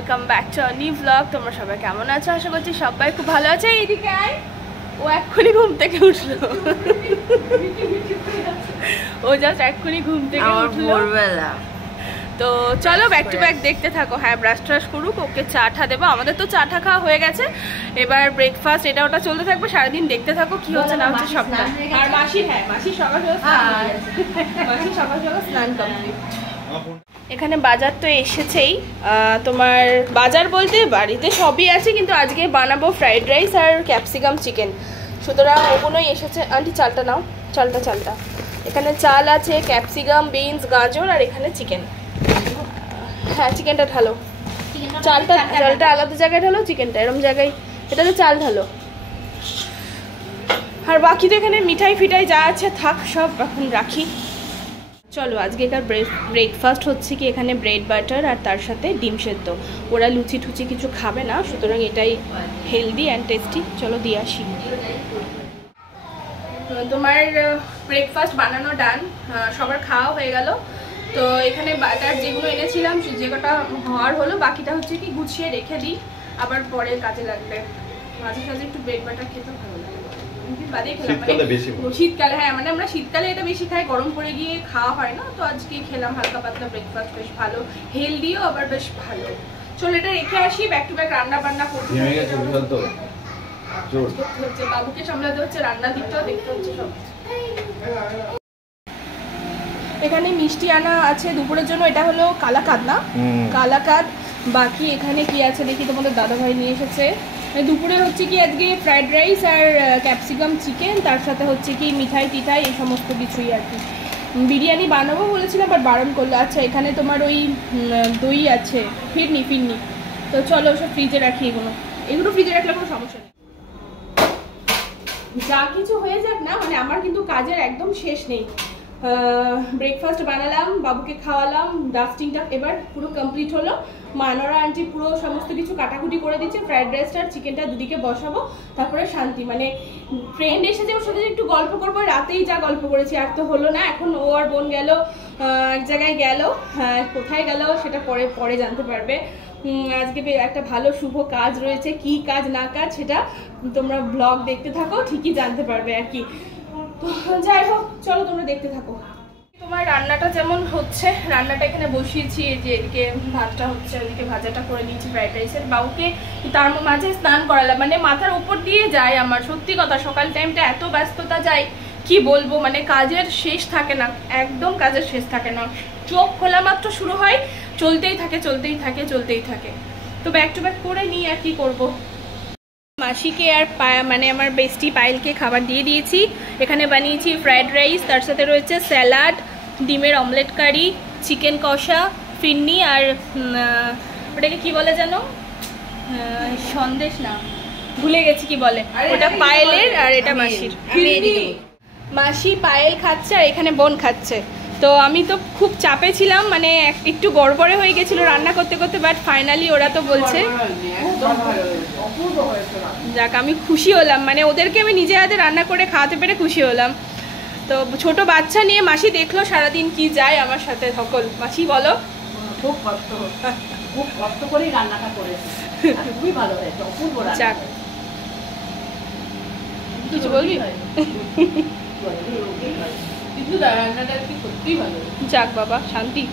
Welcome back to a new blog. তোমরা সবাই কেমন আছো? আশা করছি সবাই খুব ভালো আছে। এইদিকে আয়, ও এক্ষুনি ঘুম থেকে উঠলো। ও জাস্ট এক্ষুনি ঘুম থেকে উঠলো। তো চলো ব্যাক টু ব্যাক দেখতে থাকো। হ্যাঁ, ব্রাশ ট্রাশ করুক, ওকে চা ঠা দেবো। আমাদের তো চা ঠা খাওয়া হয়ে গেছে, এবার ব্রেকফাস্ট এটা ওটা চলতে থাকবে। সারাদিন দেখতে থাকো কি হচ্ছে না হচ্ছে সবটা। আর মাসি, হ্যাঁ মাসি সকাল সকাল স্নান কমপ্লিট। এখানে বাজার তো এসেছেই, তোমার বাজার বলতে বাড়িতে সবই আছে, কিন্তু আজকে বানাবো ফ্রাইড রাইস আর ক্যাপসিকাম চিকেন, সুতরাং ওগুলোই এসেছে। আন্টি চালটা নাও, চালটা। এখানে চাল আছে, ক্যাপসিকাম, বিনস, গাজর, আর এখানে চিকেন। হ্যাঁ চিকেনটা ঢালো, চালটা আলাদা জায়গায় ঢালো, চিকেনটা এরম জায়গায়, এটাতে চাল ঢালো। আর বাকি তো এখানে মিঠাই ফিঠাই যা আছে থাক, সব এখন রাখি। চলো আজকেকার ব্রেকফাস্ট হচ্ছে কি, এখানে ব্রেড বাটার আর তার সাথে ডিম সেদ্ধ। ওরা লুচি টুচি কিছু খাবে না, সুতরাং এটাই হেলদি অ্যান্ড টেস্টি। চলো দিয়ে আসি। তোমার ব্রেকফাস্ট বানানো ডান, সবার খাওয়া হয়ে গেল। তো এখানে বাটার যেগুলো এনেছিলাম যে কটা হওয়ার হলো, বাকিটা হচ্ছে কি গুছিয়ে রেখে দিই, আবার পরে কাজে লাগবে। মাঝে সাঝে একটু ব্রেড বাটার খেতে ভালো লাগে। শীতকালে, হ্যাঁ মানে আমরা শীতকালে এটা বেশি খাই, গরম পড়ে গিয়ে খাওয়া হয় না। তো আজকে খেলাম হালকা পাতলা ব্রেকফাস্ট, বেশ ভালো, হেলদিও আবার বেশ ভালো। চলো এটা রেখে আসি, ব্যাক টু ব্যাক রান্না বান্না করতে হচ্ছে, বাবুকে সামলাতে হচ্ছে, রান্নার দিকটাও দেখতে হচ্ছে সব। এখানে মিষ্টি আনা আছে দুপুরের জন্য, এটা হলো কালাকাদ না, কালাকাদ। বাকি এখানে কি আছে দেখি, তোমাদের দাদাভাই নিয়ে এসেছে। দুপুরে হচ্ছে কি আজকে ফ্রাইড রাইস আর ক্যাপসিকাম চিকেন, তার সাথে হচ্ছে কি মিঠাই টিঠাই এই সমস্ত কিছুই আর কি। বিরিয়ানি বানাবো বলেছিলাম বাট বারণ করলো। আচ্ছা এখানে তোমার ওই দই আছে, ফিরনি। তো চলো ওসব ফ্রিজে রাখি, এগুলো ফ্রিজে রাখলে কোনো সমস্যা নেই। যা কিছু হয়ে যাক না, মানে আমার কিন্তু কাজের একদম শেষ নেই। ব্রেকফাস্ট বানালাম, বাবুকে খাওয়ালাম, ডাস্টিংটা এবার পুরো কমপ্লিট হলো। মানরা আন্টি পুরো সমস্ত কিছু কাটাকুটি করে দিচ্ছে। ফ্রাইড রাইসটা আর চিকেনটা দুদিকে বসাবো, তারপরে শান্তি। মানে ফ্রেন্ড এসেছে, ওর সাথে একটু গল্প করবো, রাতেই যা গল্প করেছি আর তো হলো না। এখন ও আর বোন গেল এক জায়গায় গেল, হ্যাঁ কোথায় গেল সেটা পরে জানতে পারবে। আজকে একটা ভালো শুভ কাজ রয়েছে, কি কাজ না কাজ সেটা তোমরা ব্লগ দেখতে থাকো, ঠিকই জানতে পারবে আর কি। যাই হোক চলো তোমরা দেখতে থাকো। তোমার রান্নাটা যেমন হচ্ছে, রান্নাটা এখানে বসিয়েছি, এই যে এদিকে ভাতটা হচ্ছে, ওদিকে ভাজাটা করে নিয়েছি ফ্রাইড রাইসের। বাবুকে তার মাঝে স্নান করালাম, মানে মাথার উপর দিয়ে যায় আমার, সত্যি কথা। সকাল টাইমটা এত ব্যস্ততা যায় কি বলবো, মানে কাজের শেষ থাকে না, একদম কাজের শেষ থাকে না। চোখ খোলা মাত্র শুরু হয়, চলতেই থাকে। তো ব্যাক টু ব্যাক করে নিই, আর কি করবো। মাসিকে আর মানে আমার বেস্টি পায়েলকে খাবার দিয়ে দিয়েছি। এখানে বানিয়েছি ফ্রাইড রাইস, তার সাথে রয়েছে স্যালাড, ডিমের অমলেট কারি, চিকেন কষা, ফিরনি, আর ওটাকে কি বলে জানো, সন্দেশ না, ভুলে গেছি কি বলে ওটা, পায়েলের আর এটা মাসির। মাসি পায়েল খাচ্ছে আর এখানে বোন খাচ্ছে। তো আমি তো খুব চাপে ছিলাম, মানে একটু গড়বড়ে হয়ে গেছিলো রান্না করতে করতে, বাট ফাইনালি ওরা তো বলছে যাক, আমি খুশি হলাম। মানে ওদেরকে আমি নিজে হাতে রান্না করে খাওয়াতে পেরে খুশি হলাম। তো ছোট বাচ্চা নিয়ে মাসি দেখলো সারাদিন কি যায় আমার সাথে সকল। মাসি বলো, খুব কষ্ট করেই রান্নাটা করেছি, খুবই ভালো হয়েছে, অপূর্ব রান্না। যাক কিছু বলবি? যাক বাবা শান্তি।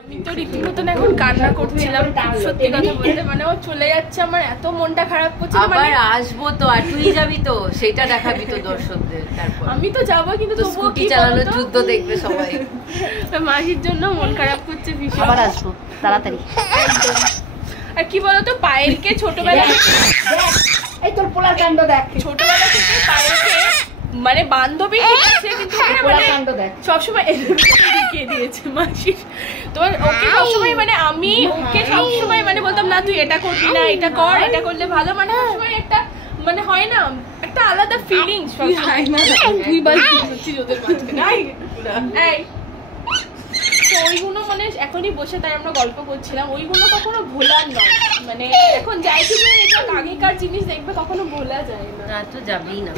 আমি তো রীতিমতন এখন কান্না করছিলাম, সত্যি কথা বলতে। মানে ও চলে যাচ্ছে, আমার এত মনটা খারাপ করছে। আবার আসবো তো, আর তুই যাবি তো, সেটা দেখাবি তো দর্শকদের। তারপর আমি তো যাবো, কিন্তু তবুও কি চালানোর যুদ্ধ দেখবে সবাই। মাসির জন্য মন খারাপ করছে ভীষণ। আবার আসবো তাড়াতাড়ি। আর কি বলতো, পায়েলকে ছোটবেলা, এই তোর পোলার কাণ্ড দেখ, ছোটবেলা থেকে পায়েলকে মানে বান্ধবী দিয়েছে, কিন্তু সবসময় দেখিয়ে দিয়েছে মাসি। তোমার ওকে সবসময়, মানে আমি ওকে সবসময় মানে বলতাম না তুই এটা করবি না, এটা কর, এটা করলে ভালো, মানে সবসময় একটা মানে হয় না একটা আলাদা ফিলিংস। তুই বল ওদের মাঝখানে তো ওইগুলো মানে এখনই বসে তাই আমরা গল্প করছিলাম, ওইগুলো কখনো ভোলার নয়। মানে এখন যাই কিছু আগেকার জিনিস দেখবে, কখনো ভোলা যায় না। তো যাবেই না,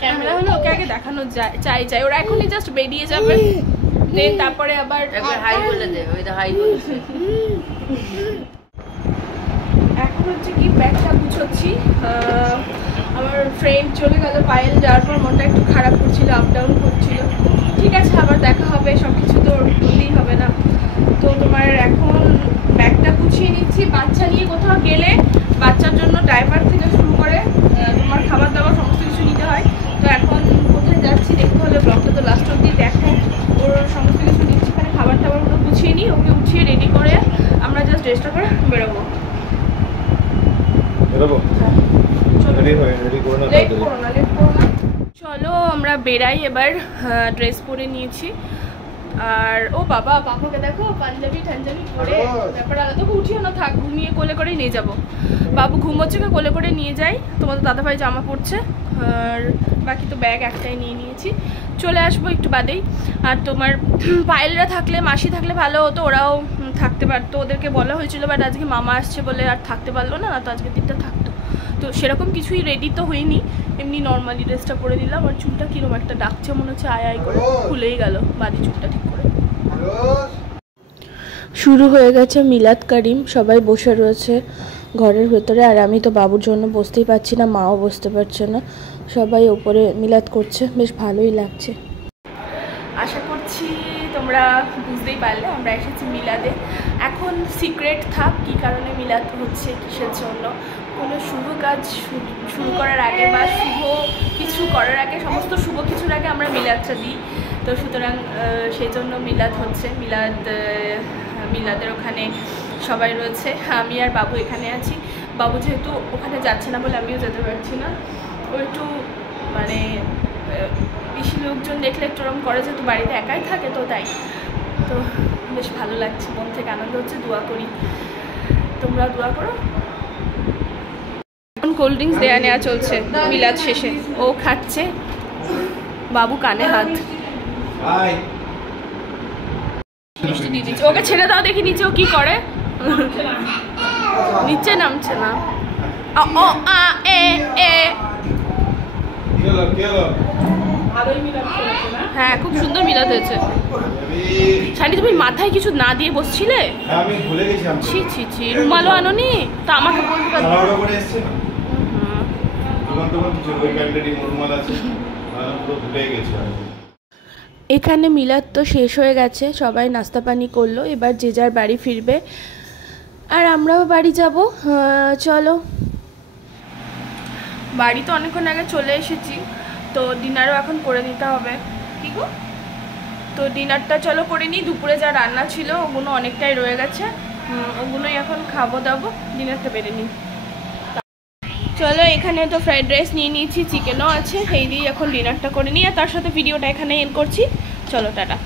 ক্যামেরা হলে ওকে আগে দেখানো চাই। ওরা এখনই জাস্ট বেরিয়ে যাবে, দেন তারপরে আবার একবার হাই বলে দে, ওই তো হাই বলছে। এখন হচ্ছে কি ব্যাগটা গুছোচ্ছি। আমার ফ্রেন্ড চলে গেল, পায়েল যাওয়ার পর মনটা একটু খারাপ করছিল, আপ ডাউন করছিল। ঠিক আছে, আবার দেখা হবে, সব কিছু তো বলতেই হবে না। তো তোমার এখন ব্যাগটা গুছিয়ে নিচ্ছি। বাচ্চা নিয়ে কোথাও গেলে বাচ্চার জন্য ডাইপার থেকে শুরু করে তোমার খাবার দাবার সমস্ত কিছু নিতে হয়। তো এখন কোথায় যাচ্ছি দেখতে হলে ব্লগটা তো লাস্ট অবধি দেখো। ওর সমস্ত কিছু নিচ্ছি, এখানে খাবার টাবারগুলো গুছিয়ে নিই, ওকে উঠিয়ে রেডি করে আমরা জাস্ট ড্রেসটা করে বেরোবো। চলো আমরা বেরাই এবার। ড্রেস পরে নিয়েছি। আর ও বাবা, পাপাকে দেখো পাঞ্জাবি ঠাঞ্জাবি পরে, ব্যাপার আলাদা। উঠিও না, থাক, ঘুমিয়ে কোলে করেই নিয়ে যাবো। বাবু ঘুমোচ্ছে, কোলে করে নিয়ে যাই। তোমাদের দাদাভাই জামা পরছে, আর বাকি তো ব্যাগ একটাই নিয়ে নিয়েছি। চলে আসবো একটু বাদেই। আর তোমার পায়েলরা থাকলে, মাসি থাকলে ভালো হতো, ওরাও থাকতে পারতো। ওদেরকে বলা হয়েছিল, বাট আজকে মামা আসছে বলে আর থাকতে পারলো না, তো আজকের দিনটা থাকতো। তো সেরকম কিছুই রেডি তো হয়নি, এমনি নর্মালি ড্রেসটা পরে দিলাম। আর চুলটা কিরকম একটা ডাকছে, মনে হচ্ছে আয় আয় করে, খুলেই গেল বাদি চুলটা ঠিক করে। শুরু হয়ে গেছে মিলাদ কারিম, সবাই বসে রয়েছে ঘরের ভেতরে। আর আমি তো বাবুর জন্য বসতেই পারছি না, মাও বসতে পারছে না, সবাই ওপরে মিলাদ করছে, বেশ ভালোই লাগছে। আশা করছি তোমরা বুঝতেই পারলে আমরা এসেছি মিলাদে। এখন সিক্রেট থাক কী কারণে মিলাদ হচ্ছে, কিসের জন্য। কোনো শুভ কাজ শুরু করার আগে বা শুভ কিছু করার আগে, সমস্ত শুভ কিছুর আগে আমরা মিলাদটা দিই। তো সুতরাং সেই জন্য মিলাদ হচ্ছে। মিলাদের ওখানে সবাই রয়েছে, আমি আর বাবু এখানে আছি। বাবু যেহেতু ওখানে যাচ্ছে না বলে আমিও যেতে পারছি না। ও একটু মানে বেশি লোকজন দেখলে একটু ওরকম করে, যেহেতু বাড়িতে একাই থাকে, তো তাই। তো বেশ ভালো লাগছে, মন থেকে আনন্দ হচ্ছে। দোয়া করি, তোমরা দোয়া করো। এখন কোল্ড ড্রিঙ্কস দেয়া নেওয়া চলছে মিলাদ শেষে। ও খাচ্ছে, বাবু কানে হাত। মিষ্টি দিয়ে দিচ্ছে, ওকে ছেড়ে দাও দেখি নিচে ও কি করে। নিচে নামছে না। ও আ এ এ। হ্যাঁ, খুব সুন্দর মিলাদ হয়েছে। শানি, তুমি মাথায় কিছু না দিয়ে বসছিলে? আমি ভুলে গেছিলাম। ছি ছি ছি, রুমালও আনোনি? তা আমাকে বলতে পারো। এখানে মিলাদ তো শেষ হয়ে গেছে, সবাই নাস্তা পানি করলো, এবার যে যার বাড়ি ফিরবে, আর আমরাও বাড়ি যাব। চলো, বাড়ি তো অনেকক্ষণ আগে চলে এসেছি, তো ডিনারও এখন করে নিতে হবে। কি গো? তো ডিনারটা চলো করে নিই। দুপুরে যা রান্না ছিল ওগুলো অনেকটাই রয়ে গেছে, ওগুলোই এখন খাবো দাবো, ডিনারটা বেড়ে নিই। চলো, এখানে তো ফ্রাইড রাইস নিয়ে নিয়েছি, চিকেনও আছে, এই দিয়ে এখন ডিনারটা করে নিই। আর তার সাথে ভিডিওটা এখানে এন্ড করছি। চলো, টাটা।